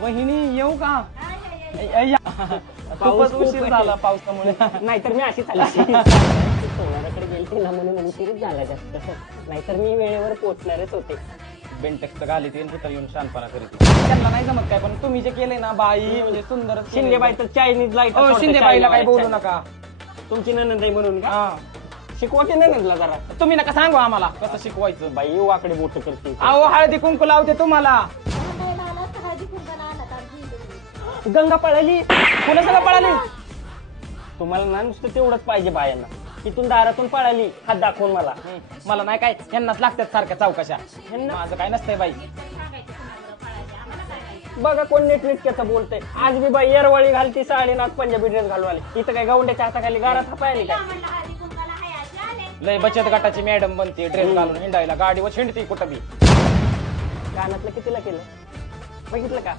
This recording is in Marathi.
वहिनी येऊ का? या. खूपच उशीर झाला पावसामुळे. नाहीतर मी अशी चालली सोनाराकडे गेलते ना म्हणून उशीरच झाला जास्त, नाहीतर मी वेळेवर पोहोचणारच होते. बेंटेक्स घाली ते तिथं येऊन शानपणा करीत. त्यांना नाही जमत काय, पण तुम्ही जे केलंय ना बाई म्हणजे सुंदर. शिंदेबाई तर चायनीज लाईट. शिंदेबाईला काही बोलू नका. तुमची ननंद आहे म्हणून का? हा. शिकवा की ननंदला जरा. तुम्ही नका सांगू आम्हाला कसं शिकवायचं. बाई वाकडे बोट करते. अहो हळदी कुंकू लावते तुम्हाला. गंगा पळाली. कुणा सगळं पळाली? तुम्हाला ना नुसतं तेवढंच पाहिजे बायांना. इथून दारातून पळाली हात दाखवून मला. मला नाही काय, यांनाच लागतात सारख्या चौकशा. माझं काय नसतंय बाई. बघा कोण नेटनेटक्याचं बोलतंय. आज मी बाई येरवळी घालती साडी नाच पंजाबी ड्रेस घालू आली. इथं काय गवंड्याच्या हाताखाली गारात थापायली काय? लय बचत गटाची मॅडम बनते ड्रेस घालून हिंडायला, गाडीवर हिंडते कुठं बी. कानातलं कितीला केलं बघितलं का?